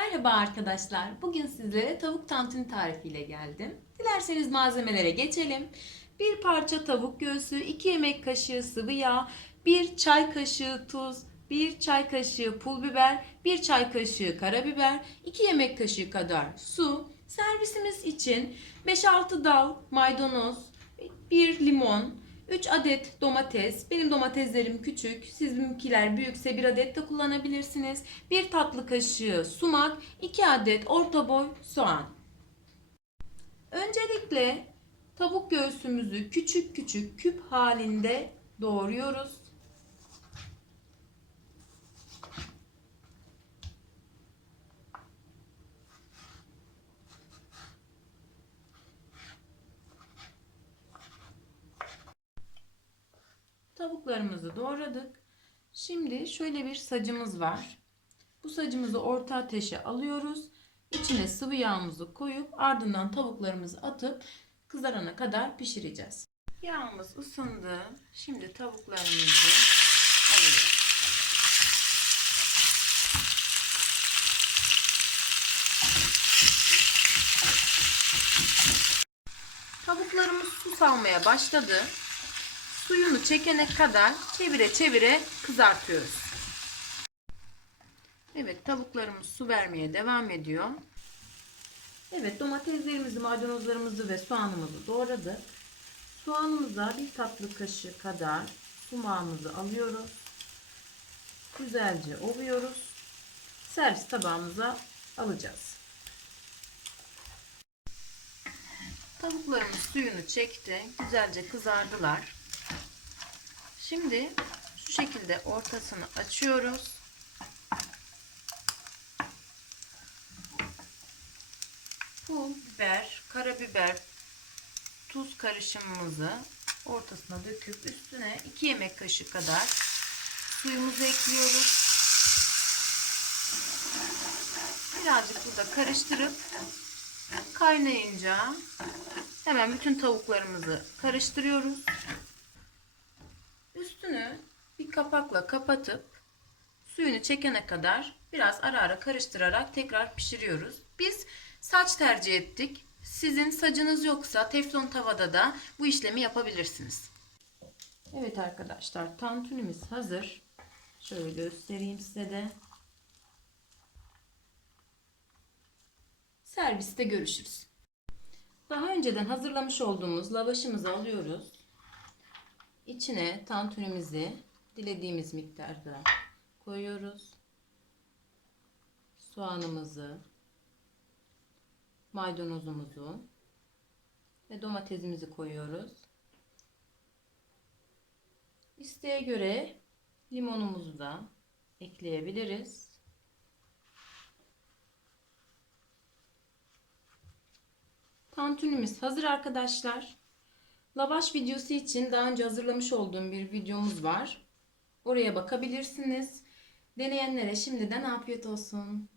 Merhaba arkadaşlar. Bugün sizlere tavuk tantuni tarifiyle geldim. Dilerseniz malzemelere geçelim. Bir parça tavuk göğsü, 2 yemek kaşığı sıvı yağ, 1 çay kaşığı tuz, 1 çay kaşığı pul biber, 1 çay kaşığı karabiber, 2 yemek kaşığı kadar su. Servisimiz için 5-6 dal maydanoz, 1 limon, 3 adet domates. Benim domateslerim küçük. Sizinkiler büyükse bir adet de kullanabilirsiniz. 1 tatlı kaşığı sumak, 2 adet orta boy soğan. Öncelikle tavuk göğsümüzü küçük küçük küp halinde doğruyoruz. Tavuklarımızı doğradık. Şimdi şöyle bir sacımız var. Bu sacımızı orta ateşe alıyoruz. İçine sıvı yağımızı koyup ardından tavuklarımızı atıp kızarana kadar pişireceğiz. Yağımız ısındı. Şimdi tavuklarımızı alıyoruz. Tavuklarımız su salmaya başladı. Suyunu çekene kadar çevire çevire kızartıyoruz. Evet tavuklarımız su vermeye devam ediyor. Evet domateslerimizi, maydanozlarımızı ve soğanımızı doğradık. Soğanımıza bir tatlı kaşığı kadar sumağımızı alıyoruz. Güzelce ovuyoruz. Servis tabağımıza alacağız. Tavuklarımız suyunu çekti. Güzelce kızardılar. Şimdi şu şekilde ortasını açıyoruz. Pul biber, karabiber, tuz karışımımızı ortasına döküp üstüne 2 yemek kaşığı kadar suyumuzu ekliyoruz. Birazcık burada karıştırıp kaynayınca hemen bütün tavuklarımızı karıştırıyoruz. Üstünü bir kapakla kapatıp suyunu çekene kadar biraz ara ara karıştırarak tekrar pişiriyoruz. Biz saç tercih ettik. Sizin sacınız yoksa teflon tavada da bu işlemi yapabilirsiniz. Evet arkadaşlar tantunimiz hazır. Şöyle göstereyim size de. Serviste görüşürüz. Daha önceden hazırlamış olduğumuz lavaşımızı alıyoruz. İçine tantunimizi dilediğimiz miktarda koyuyoruz. Soğanımızı, maydanozumuzu ve domatesimizi koyuyoruz. İsteğe göre limonumuzu da ekleyebiliriz. Tantunimiz hazır arkadaşlar. Lavaş videosu için daha önce hazırlamış olduğum bir videomuz var. Oraya bakabilirsiniz. Deneyenlere şimdiden afiyet olsun.